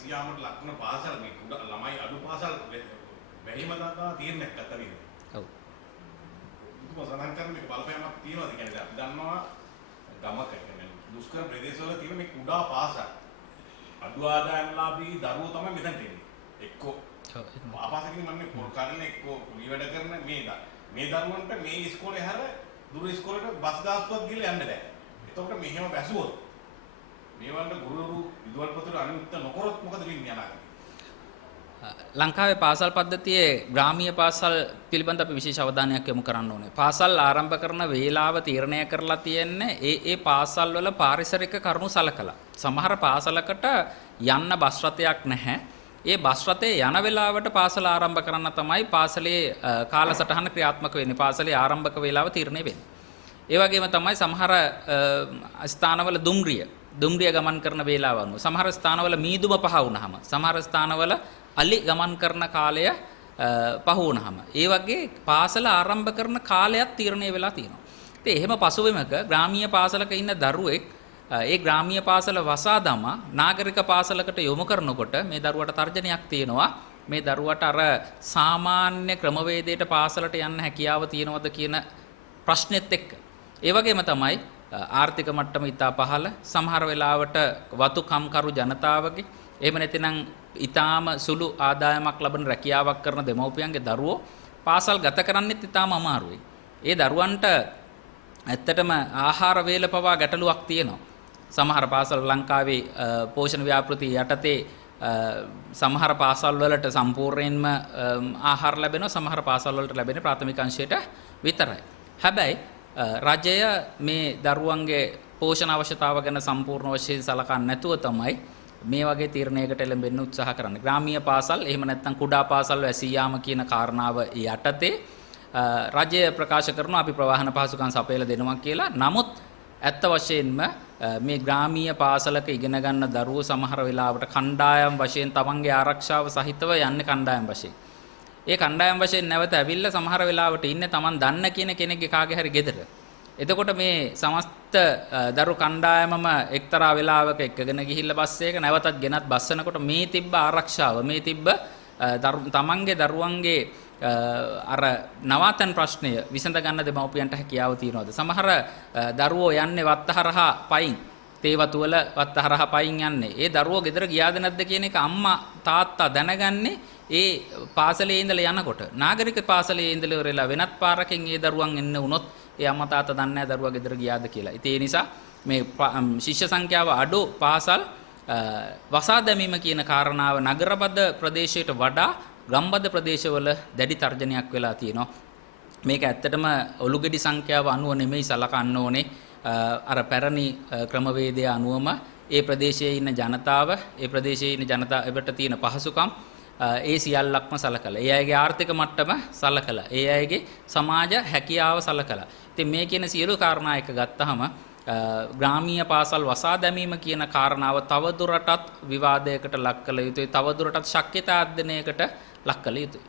වැසියාමට ලක්වන පාසල් මේ ළමයි අඩු පාසල් වැහිම දක්වා තීරණයක් ගත්තා නේද? ඔව්. ඔබ සඳහන් කරන මේ බලපෑමක් තියෙනවද කියන්නේ අපි දන්නවා ගමක කියන්නේ දුෂ්කර ප්‍රදේශවල තියෙන මේ කුඩා පාසල් අඩු ආදායම්ලාභී දරුවෝ තමයි මෙතනට එන්නේ. එක්කෝ ආපාසකින් මන්නේ පොල් කරන එක්කෝ කුලී වැඩ කරන මේ දරුවන්ට මේ ඉස්කෝලේ හැර දුර ඉස්කෝලේට බස් ගාස්තුවක් දීලා යන්න බෑ. එතකොට මෙහෙම වැසුවොත් මේවන්ට ගුරුවරු විදුහල්පතිවරු අනුමත නොකරොත් මොකද වෙන්නේ අනාගතේ? ලංකාවේ පාසල් පද්ධතියේ ග්‍රාමීය පාසල් පිළිබඳ අපි විශේෂ අවධානයක් යොමු කරන්න ඕනේ. පාසල් ආරම්භ කරන වේලාව තීරණය කරලා තියෙන්නේ ඒ පාසල් වල පාරිසරික කරුණු සලකලා. සමහර පාසලකට යන්න බස් රථයක් නැහැ. ඒ බස් රථයේ යන වෙලාවට පාසල ආරම්භ කරන්න තමයි පාසලේ කාලසටහන ක්‍රියාත්මක වෙන්නේ. පාසලේ ආරම්භක වේලාව තීරණය වෙන්නේ. ඒ වගේම තමයි සමහර ස්ථානවල දුම්රිය ගමන් කරන වේලාව අනුව. සමහර ස්ථානවල මීදුම පහ වුණාම, සමහර ස්ථානවල අලි ගමන් කරන කාලය පහ වුණාම. ඒ වගේ පාසල ආරම්භ කරන කාලයක් තීරණය වෙලා තියෙනවා. ඉතින් එහෙම පසුබිමක ග්‍රාමීය පාසලක ඉන්න දරුවෙක් ඒ ග්‍රාමීය පාසල වසා දමා නාගරික පාසලකට යොමු කරනකොට මේ දරුවට තර්ජනයක් තියෙනවා. මේ දරුවට අර සාමාන්‍ය ක්‍රමවේදයට පාසලට යන්න හැකියාව තියෙනවද කියන ප්‍රශ්නෙත් එක්ක. ඒ වගේම තමයි ආර්ථික මට්ටම ඉතා පහළ, සමහර වෙලාවට වතු කම්කරු ජනතාවගේ, එහෙම නැතිනම් ඊටාම සුළු ආදායමක් ලබන රැකියාවක් කරන දෙමව්පියන්ගේ දරුවෝ පාසල් ගත කරන්නෙත් ඊටාම අමාරුයි. ඒ දරුවන්ට ඇත්තටම ආහාර වේල පවා ගැටලුවක් තියෙනවා. සමහර පාසල් ලංකාවේ පෝෂණ ව්‍යාපෘති යටතේ සමහර පාසල් වලට සම්පූර්ණයෙන්ම ආහාර ලැබෙනවා, සමහර පාසල් වලට ලැබෙන්නේ ප්‍රාථමික අංශයට විතරයි. හැබැයි රජය මේ දරුවන්ගේ පෝෂණ අවශ්‍යතාව ගැන සම්පූර්ණ වශයෙන් සලකන්නේ නැතුව තමයි මේ වගේ තීරණයකට එළඹෙන්න උත්සාහ කරන්නේ. ග්‍රාමීය පාසල් එහෙම නැත්නම් කුඩා පාසල් වැසී යාම කියන කාරණාව යටතේ රජය ප්‍රකාශ කරනවා අපි ප්‍රවාහන පහසුකම් සපයලා දෙනවා කියලා. නමුත් ඇත්ත වශයෙන්ම මේ ග්‍රාමීය පාසලක ඉගෙන ගන්න දරුවෝ සමහර වෙලාවට කණ්ඩායම් වශයෙන් තමන්ගේ ආරක්ෂාව සහිතව යන්නේ කණ්ඩායම් වශයෙන්. ඒ කණ්ඩායම් වශයෙන් නැවත ඇවිල්ලා සමහර වෙලාවට ඉන්නේ තමන් දන්න කියන කෙනෙක්ගේ කාගේ හරි ගෙදර. එතකොට මේ සමස්ත දරු කණ්ඩායමම එක්තරා වෙලාවක එක්කගෙන ගිහිල්ලා බස් එක නැවතත් ගෙනත් බස්සනකොට මේ තිබ්බ ආරක්ෂාව, මේ තිබ්බ තමන්ගේ දරුවන්ගේ අර නවාතන් ප්‍රශ්නය විසඳ ගන්න දෙමව්පියන්ට හැකියාව තියනවාද? සමහර දරුවෝ යන්නේ වත්තහරහා පයින්, තේවතු වල වත්තහරහා පයින් යන්නේ. ඒ දරුවෝ ගෙදර ගියාද නැද්ද කියන එක අම්මා තාත්තා දැනගන්නේ ඒ පාසලේ ඉඳලා යනකොට. නාගරික පාසලේ ඉඳලා ඉවරලා වෙනත් පාරකින් ඒ දරුවන් එන්න වුණොත් ඒ අම්මා තාත්තා දන්නේ නැහැ දරුවා ගෙදර ගියාද කියලා. ඉතින් ඒ නිසා මේ ශිෂ්‍ය සංඛ්‍යාව අඩු පාසල් වසා දැමීම කියන කාරණාව නගරබද ප්‍රදේශයට වඩා ගම්බද ප්‍රදේශවල දැඩි තර්ජනයක් වෙලා තියෙනවා. මේක ඇත්තටම ඔලුගෙඩි සංඛ්‍යාව අනුව නෙමෙයි සලකන්න ඕනේ. අර පැරණි ක්‍රමවේදය අනුවම ඒ ප්‍රදේශයේ ඉන්න ජනතාව, ඒ ප්‍රදේශයේ ඉන්න ජනතාවට තියෙන පහසුකම් ඒ සියල්ලක්ම සලකලා. ඒ අයගේ ආර්ථික මට්ටම සලකලා. ඒ අයගේ සමාජ හැකියාව සලකලා. ඉතින් මේ කියන සියලු කාරණා එක ගත්තාම ග්‍රාමීය පාසල් වසා දැමීම කියන කාරණාව තවදුරටත් විවාදයකට ලක් කළ යුතුයි. තවදුරටත් ශක්්‍යතා අධ්‍යයනයකට ලක් කළ යුතුයි.